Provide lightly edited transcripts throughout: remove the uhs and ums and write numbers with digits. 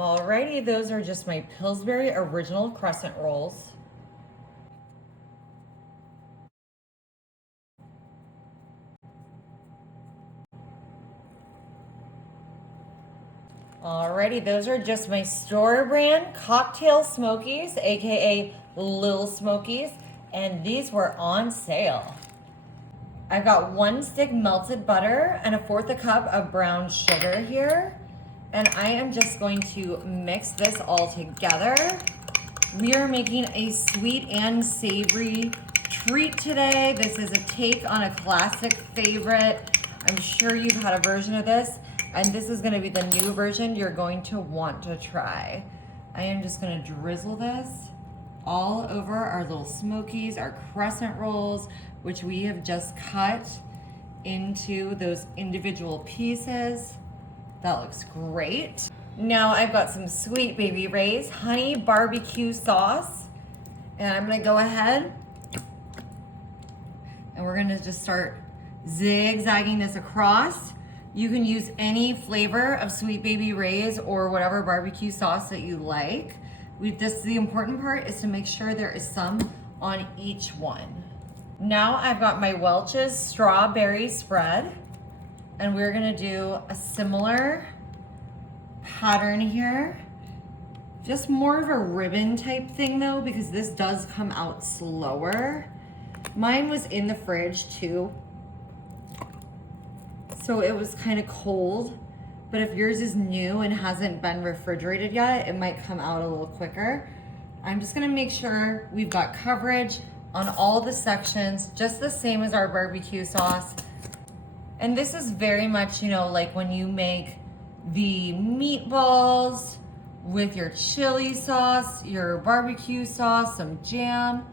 Alrighty, those are just my Pillsbury Original Crescent Rolls. Alrighty, those are just my store brand Cocktail Smokies, aka Lil Smokies, and these were on sale. I've got 1 stick melted butter and 1/4 cup of brown sugar here. And I am just going to mix this all together. We are making a sweet and savory treat today. This is a take on a classic favorite. I'm sure you've had a version of this, and this is gonna be the new version you're going to want to try. I am just gonna drizzle this all over our little smokies, our crescent rolls, which we have just cut into those individual pieces. That looks great. Now I've got some Sweet Baby Ray's honey barbecue sauce, and I'm gonna go ahead and we're gonna just start zigzagging this across. You can use any flavor of Sweet Baby Ray's or whatever barbecue sauce that you like. The important part is to make sure there is some on each one. Now I've got my Welch's strawberry spread, and we're gonna do a similar pattern here. Just more of a ribbon type thing though, because this does come out slower. Mine was in the fridge too, so it was kind of cold. But if yours is new and hasn't been refrigerated yet, it might come out a little quicker. I'm just gonna make sure we've got coverage on all the sections, just the same as our barbecue sauce. And this is very much, like when you make the meatballs with your chili sauce, your barbecue sauce, some jam.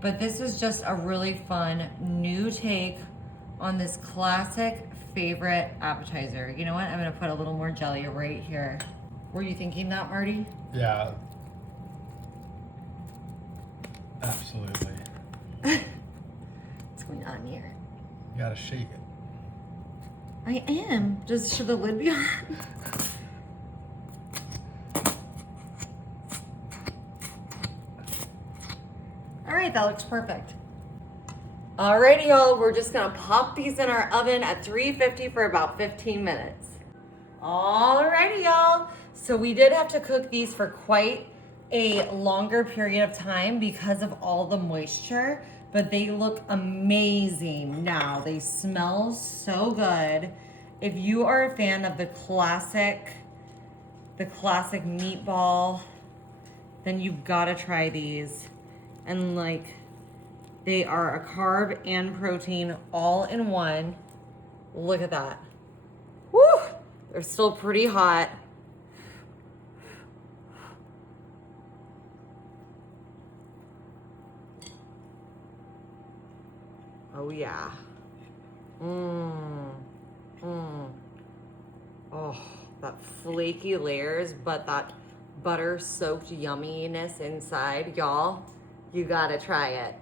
But this is just a really fun new take on this classic favorite appetizer. You know what? I'm gonna put a little more jelly right here. Were you thinking that, Marty? Yeah. Absolutely. What's going on here? You gotta shake it. I am. Should the lid be on? All right, that looks perfect. Alrighty, y'all, we're just gonna pop these in our oven at 350 for about 15 minutes. Alrighty, y'all. So we did have to cook these for quite a longer period of time because of all the moisture, but they look amazing now. They smell so good. If you are a fan of the classic meatball, then you've gotta try these. And they are a carb and protein all in one. Look at that. Woo! They're still pretty hot. Oh yeah. Oh, that flaky layers, but that butter soaked yumminess inside, y'all. You gotta try it.